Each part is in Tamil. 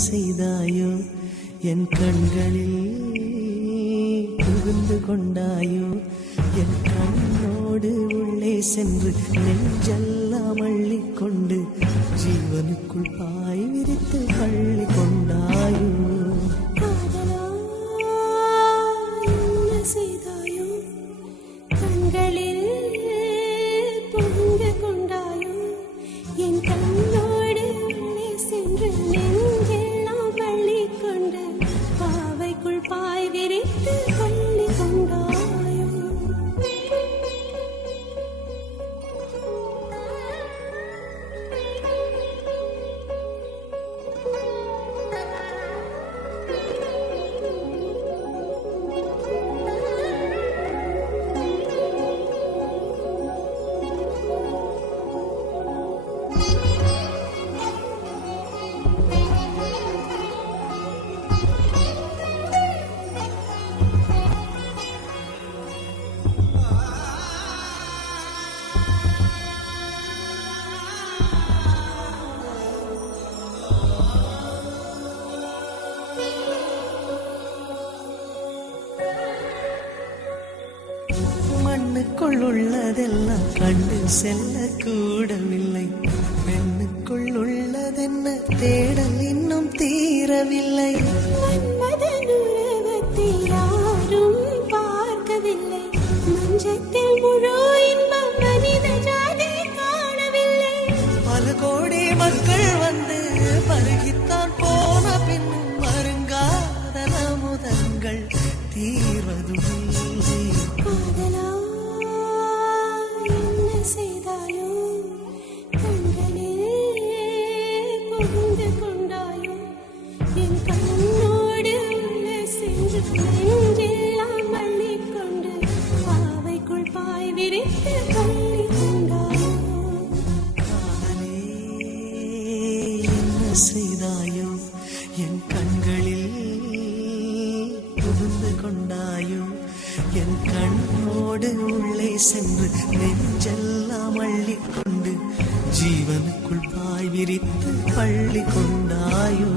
செய்தாயோ என் கண்களில் புகுந்து கொண்டாயோ என் கண்ணோடு உள்ளே சென்று நெஞ்செல்லாம் அள்ளிக்கொண்டு ஜீவனுக்குள் பாய் விரித்து பள்ளி கொண்டாயோ என்ன செய்தாயோ கண்களில் புகுந்து கொண்டாயோ என் கண்ணோடு உள்ளே சென்று நெஞ்செல்லாம் அள்ளிக்கொண்டு பாவைக்குள் பாய் விரித்து பள்ளி கொண்டாயோ மண்ணுக்குள் உள்ளதெல்லாம் கண்டு செல்ல கூடவில்லை பெண்ணுக்குள் உள்ளதென்ன தேடல் இன்னும் தீரவில்லை மன்மதன் உருவத்தை யாரும் பார்க்கவில்லை மஞ்சத்தில் முழு இன்பம் மனித ஜாதி காணவில்லை பல கோடி மக்கள் வந்து பருகித்தான் போன பின்னும் வருங்காத அமுதங்கள் தீர்வதும் இல்லை காதலா என்ன செய்தாயோ கண்களில் புகுந்து கொண்டாயோ என் கண்ணோடு உள்ளே சென்று நெஞ்செல்லாம் அள்ளிக்கொண்டு பாவைக்குள் பாய் விரித்து பள்ளி கொண்டாயோ காதலே என்ன செய்தாயோ என் கண்களில் புகுந்து கொண்டாயோ என் கண்ணோடு உள்ளே சென்று நெஞ்செல்லாம் அள்ளிக்கொண்டு ஜீவனுக்குள் பாய் விரித்து பள்ளி கொண்டாயோ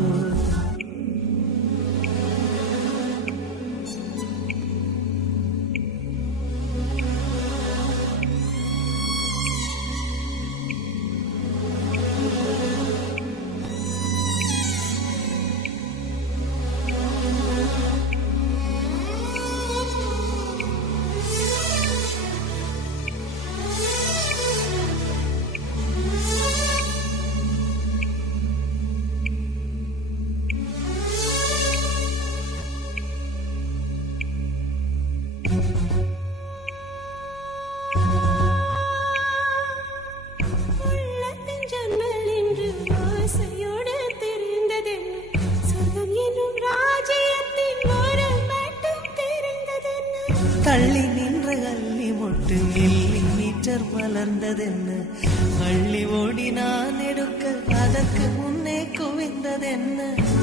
உள்ளத்தின் ஜன்னல் என்று ஆசையோடு தெரிந்ததென்ன சொர்க்கம் என்னும் ராஜ்யத்தின் ஓரம் மட்டும் தெரிந்ததென்ன தள்ளி நின்ற அள்ளி மொட்டு மில்லி மீட்டர் வளர்ந்ததென்ன அள்ளி ஓடி நான் எடுக்க அதற்கு முன்னே குவிந்ததென்ன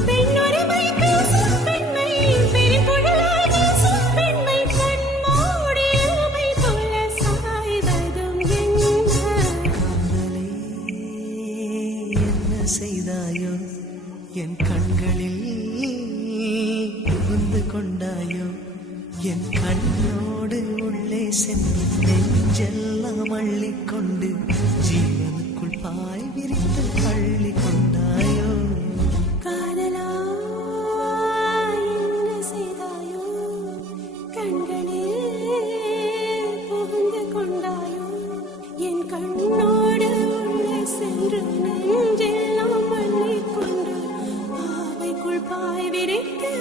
பெண்ணுரிமை பேசும் பெண்மை பெருங்குழலாய் வீசும் பெண்மை கண்மூடி ஊமை போல சாய்வதும் என்ன காதலே என்ன செய்தாயோ என் கண்களில் புகுந்து கொண்டாயோ என் கண்ணோடு உள்ளே சென்று நெஞ்செல்லாம் அள்ளிக்கொண்டு ஜீவனுக்குள் பாய் விரித்து பள்ளி கொண்டாயோ காதலா என்ன செய்தாயோ கண்களில் புகுந்து கொண்டாயோ என் கண்ணோடு உள்ளே சென்று நெஞ்செல்லாம் அள்ளிக்கொண்டு பாவைக்குள் பாய் விரித்து